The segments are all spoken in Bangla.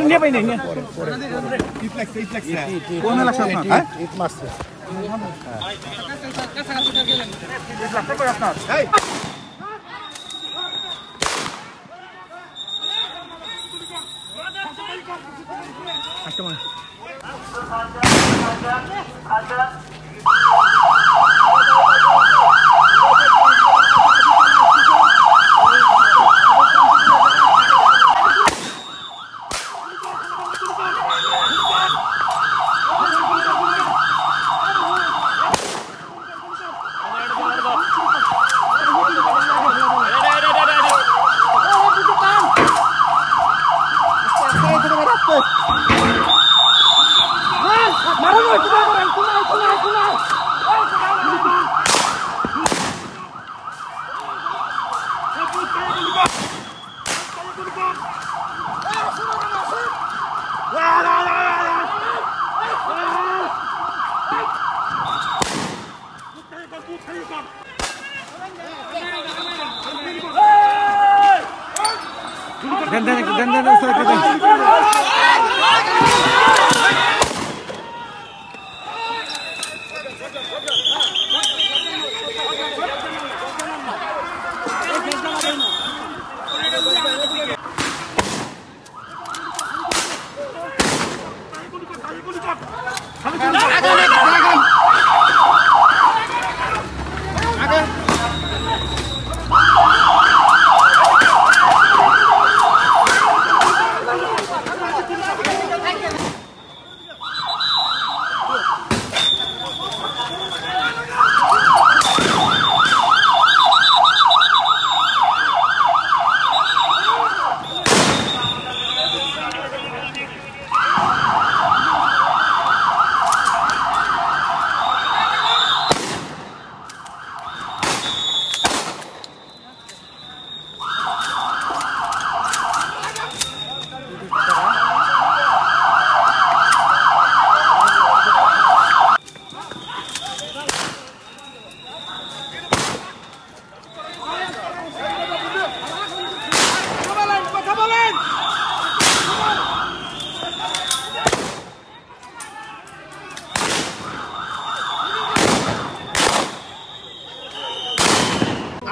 নিয়ে পাই নাই কোন ইলেকশন হ্যাঁ ইট মারছে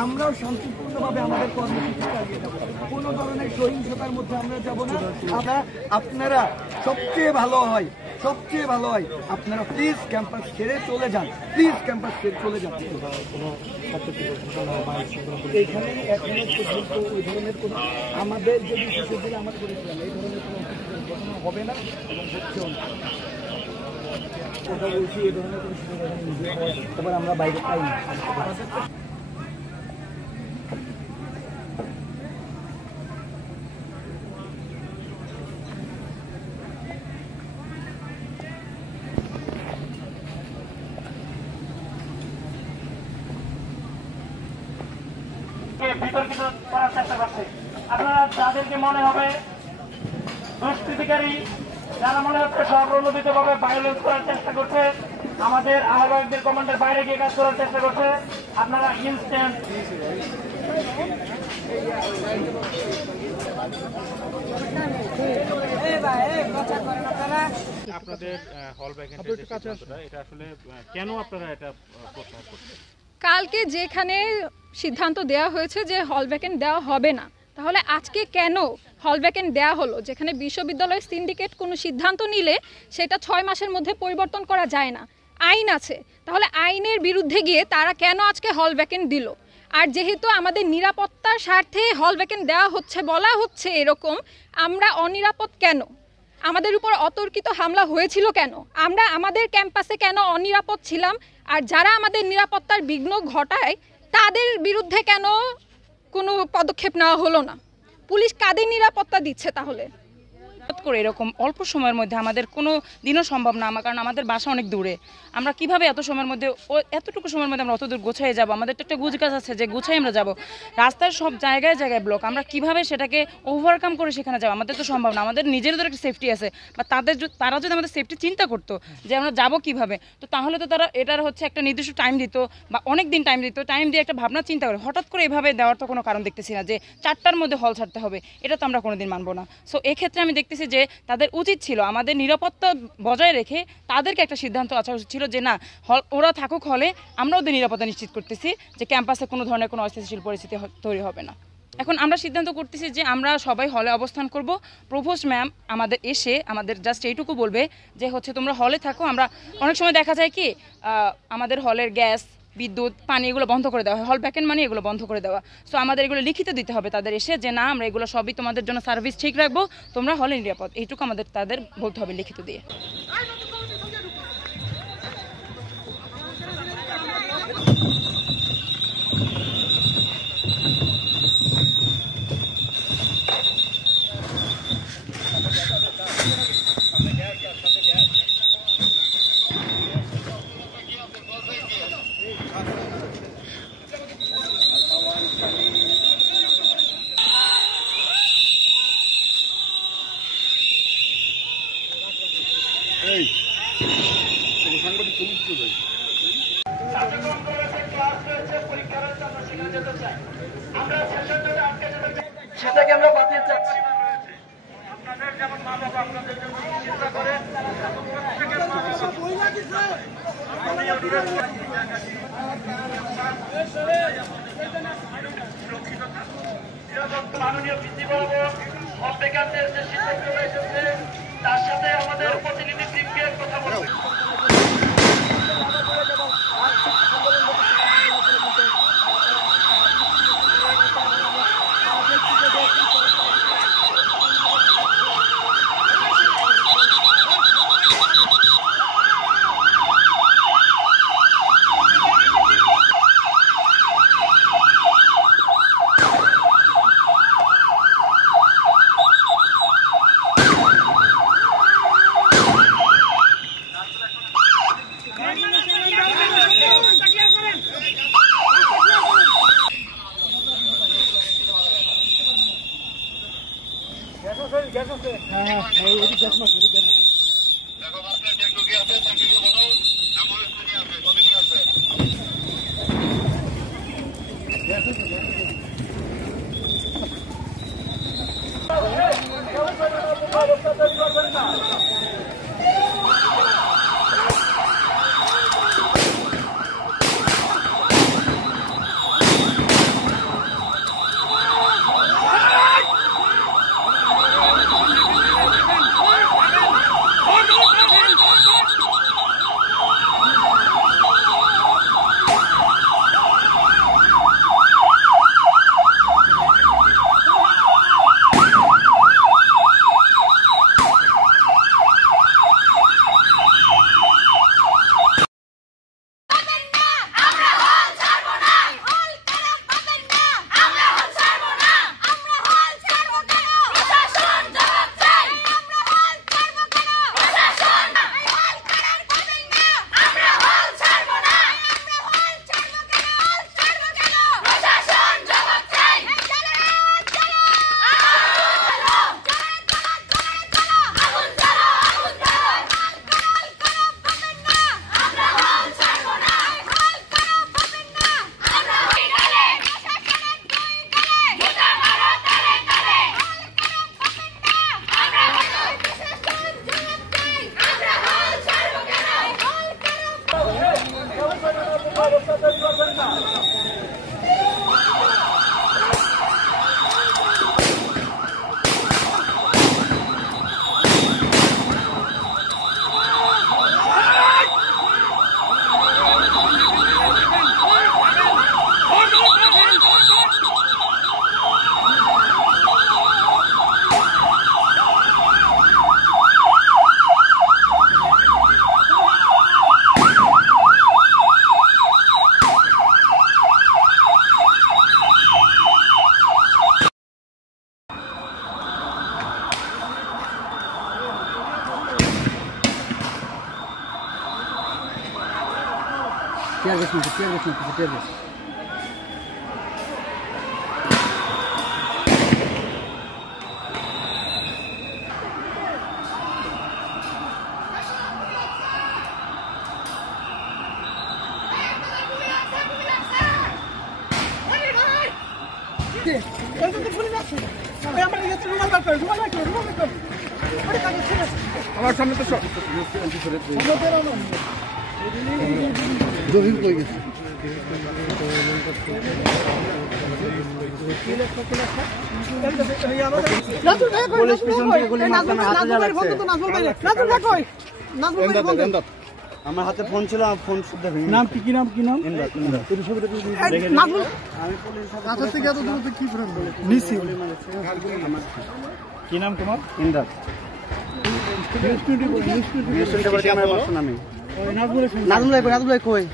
আমরাও শান্তিপূর্ণভাবে আমাদের কর্মসূচি চালিয়ে যাব কোনো ধরনের সহিংসতার মধ্যে আমরা যাব না আপনারা সবচেয়ে ভালো হয় আপনারা প্লিজ ক্যাম্পাস ছেড়ে চলে যান এখানে এখনো পর্যন্ত ওই ধরনের কোনো আমাদের যদি শিশুদের আমার করেছিলাম এই ধরনের কোনো ঘটনা হবে না এবং হচ্ছেও না কথা বলছি এই ধরনের কোনো সুযোগ এবার আমরা বাইরে পাই না বিতর্কিত করার চেষ্টা করছে আপনারা যাদেরকে মনে হবে দুষ্কৃতিকারী যারা মনে হচ্ছে স্বপ্রণোদিতভাবে ভায়োলেন্স করার চেষ্টা করছে আমাদের আহ্বায়কদের কমান্ডের বাইরে গিয়ে কাজ করার চেষ্টা করছে আপনারা ইনস্ট্যান্ট আপনাদের হল ভ্যাকেন্সি এটা আসলে কেন আপনারা এটা প্রত্যাহার করছেন কালকে যেখানে সিদ্ধান্ত দেওয়া হয়েছে যে হল ভ্যাকেন্ট দেওয়া হবে না তাহলে আজকে কেন হল ভ্যাকেন্ট দেওয়া হলো যেখানে বিশ্ববিদ্যালয় সিন্ডিকেট কোনো সিদ্ধান্ত নিলে সেটা 6 মাসের মধ্যে পরিবর্তন করা যায় না আইন আছে তাহলে আইনের বিরুদ্ধে গিয়ে তারা কেন আজকে হল ভ্যাকেন্ট দিল আর যেহেতু আমাদের নিরাপত্তার স্বার্থে হল ভ্যাকেন্ট দেওয়া হচ্ছে বলা হচ্ছে এরকম আমরা অনিরাপদ কেন আমাদের উপর অতর্কিত হামলা হয়েছিল কেন আমরা আমাদের ক্যাম্পাসে কেন অনিরাপদ ছিলাম আর যারা আমাদের নিরাপত্তার বিঘ্ন ঘটায় তাদের বিরুদ্ধে কেন কোনো পদক্ষেপ নেওয়া হলো না পুলিশ কাদের নিরাপত্তা দিচ্ছে তাহলে করে এরকম অল্প সময়ের মধ্যে আমাদের কোনো দিনও সম্ভব না কারণ আমাদের বাসা অনেক দূরে আমরা কিভাবে এত সময়ের মধ্যে এতটুকু সময়ের মধ্যে আমরা অত দূর গোছায় যাব আমাদের তো একটা গুজগাছ আছে যে গুছাই আমরা যাব রাস্তার সব জায়গায় জায়গায় ব্লক আমরা কিভাবে সেটাকে ওভারকাম করে সেখানে যাব আমাদের তো সম্ভব না আমাদের নিজেদের একটা সেফটি আছে বা তারা যদি আমাদের সেফটি চিন্তা করতো যে আমরা যাব কিভাবে তো তাহলে তো তারা এটার হচ্ছে একটা নির্দিষ্ট টাইম দিত বা অনেক দিন টাইম দিত টাইম দিয়ে একটা ভাবনা চিন্তা করে হঠাৎ করে এভাবে দেওয়ার তো কোনো কারণ দেখতেছি না যে 4টার মধ্যে হল ছাড়তে হবে এটা তো আমরা কোনোদিন মানবো না সো এক্ষেত্রে আমি দেখতেছি করতেছি যে তাদের উচিত ছিল আমাদের নিরাপত্তা বজায় রেখে তাদেরকে একটা সিদ্ধান্ত আসা উচিত ছিল যে না ওরা থাকুক হলে আমরা ওদের নিরাপত্তা নিশ্চিত করতেছি যে ক্যাম্পাসে কোনো ধরনের কোনো অস্থিতিশীল পরিস্থিতি তৈরি হবে না। এখন আমরা সিদ্ধান্ত করতেছি যে আমরা সবাই হলে অবস্থান করব। প্রভোস্ট ম্যাম আমাদের এসে আমাদের জাস্ট এইটুকু বলবে যে হচ্ছে তোমরা হলে থাকো। আমরা অনেক সময় দেখা যায় কি আমাদের হলের গ্যাস, বিদ্যুৎ, পানি এগুলো বন্ধ করে দেওয়া হয়, হল ভ্যাকেন্ট মানে এগুলো বন্ধ করে দেওয়া। সো আমাদের এগুলো লিখিত দিতে হবে তাদের এসে যে না আমরা এগুলো সবই তোমাদের জন্য সার্ভিস ঠিক রাখবো, তোমরা হলে নিরাপদ, এইটুকু আমাদের তাদের বলতে হবে লিখিত দিয়ে। সেটাকে আমরা বাতিল চাচ্ছি। আপনাদের যেমন মা বাবা আপনাদের জন্য চিন্তা করে মাননীয় বৃদ্ধি করবো অপেক্ষাদের যে সিদ্ধান্ত এসেছে তার সাথে আমাদের প্রতিনিধি টিমকে কথা বলবো। আমরা আমার সামনে তো সব জহির কই গেছে পুলিশ পিছন থেকে গুলি মারছে না হাতে যা লাগছে আমার হাতে ফোন ছিল আমার ফোন শুদ্ধ ভেঙে নাম কি নাম ইমদাদ আমি পুলিশ কাছে থেকে এত দূর থেকে কি ফোন বলে নিছি কি নাম তোমার ইমদাদ নিউজ 24 ক্যামেরা পারছেন আমি নাজমুল ভাই কই